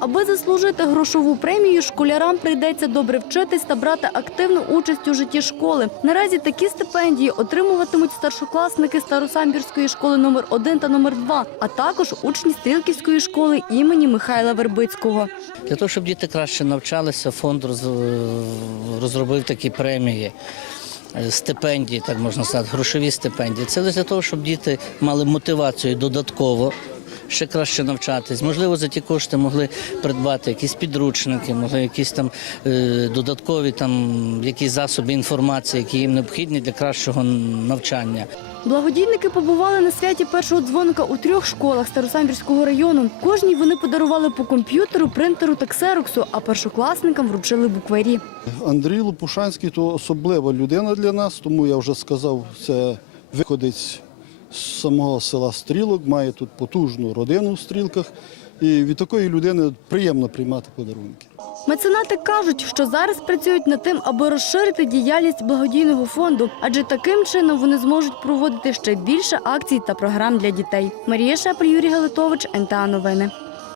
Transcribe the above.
Аби заслужити грошову премію, школярам прийдеться добре вчитись та брати активну участь у житті школи. Наразі такі стипендії отримуватимуть старшокласники Старосамбірської школи номер 1 та номер 2, а також учні Стрілківської школи імені Михайла Вербицького. Для того, щоб діти краще навчалися, фонд розробив такі премії. е, Стипендії, так можна сказати, грошові стипендії. Це для того, щоб діти мали мотивацію додатково ще краще навчатись. Можливо, за ті кошти могли придбати якісь підручники, могли якісь там е, додаткові там якісь засоби інформації, які їм необхідні для кращого навчання. Благодійники побували на святі першого дзвоника у трьох школах Старосамбірського району. Кожній вони подарували по комп'ютеру, принтеру та ксероксу, а першокласникам вручили букварі. Андрій Лопушанський то особлива людина для нас, тому я вже сказав, це виходець з самого села Стрілок, має тут потужну родину в стрілках. І від такої людини приємно приймати подарунки. Меценати кажуть, що зараз працюють над тим, аби розширити діяльність благодійного фонду, адже таким чином вони зможуть проводити ще більше акцій та програм для дітей. Марія Шепель, Юрій Галитович, НТА Новини.